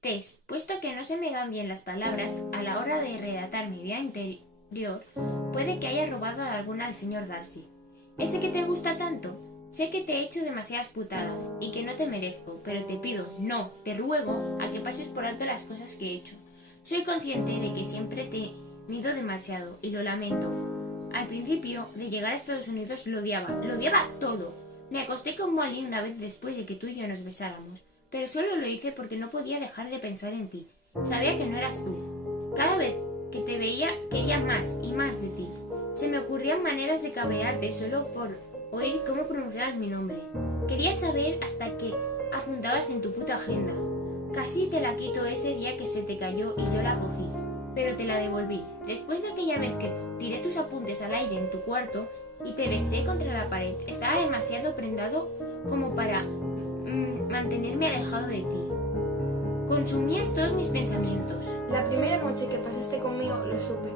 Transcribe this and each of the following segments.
Tess, puesto que no se me dan bien las palabras a la hora de redactar mi vida interior, puede que haya robado alguna al señor Darcy. ¿Ese que te gusta tanto? Sé que te he hecho demasiadas putadas y que no te merezco, pero te pido, no, te ruego a que pases por alto las cosas que he hecho. Soy consciente de que siempre te mido demasiado y lo lamento. Al principio de llegar a Estados Unidos lo odiaba todo. Me acosté con Molly una vez después de que tú y yo nos besáramos, pero solo lo hice porque no podía dejar de pensar en ti. Sabía que no eras tú. Cada vez que te veía quería más y más de ti. Se me ocurrían maneras de cabrearte solo por oír cómo pronunciabas mi nombre. Quería saber hasta qué apuntabas en tu puta agenda. Casi te la quito ese día que se te cayó y yo la cogí, pero te la devolví. Después de aquella vez que tiré tus apuntes al aire en tu cuarto y te besé contra la pared, estaba demasiado prendado como para mantenerme alejado de ti. Consumías todos mis pensamientos. La primera noche que pasaste conmigo lo supe.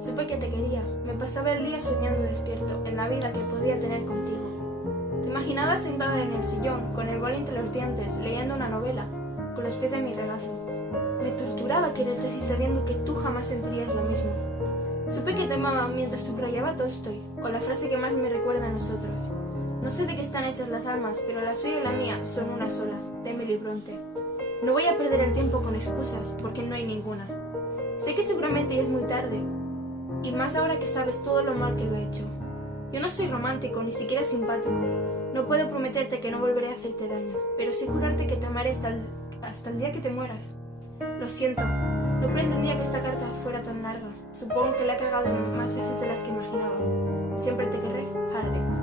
Supe que te quería. Me pasaba el día soñando despierto en la vida que podía tener contigo. Te imaginaba sentada en el sillón, con el boli entre los dientes, leyendo una novela, con los pies en mi regazo. Me torturaba quererte así sabiendo que tú jamás sentirías lo mismo. Supe que te amaba mientras subrayaba Tolstoy, o la frase que más me recuerda a nosotros. No sé de qué están hechas las almas, pero la suya y la mía son una sola, de Emily Bronte. No voy a perder el tiempo con excusas, porque no hay ninguna. Sé que seguramente ya es muy tarde, y más ahora que sabes todo lo mal que lo he hecho. Yo no soy romántico, ni siquiera simpático. No puedo prometerte que no volveré a hacerte daño, pero sí jurarte que te amaré hasta el día que te mueras. Lo siento, no pretendía que esta carta fuera tan larga. Supongo que la he cagado más veces de las que imaginaba. Siempre te querré, Hardy.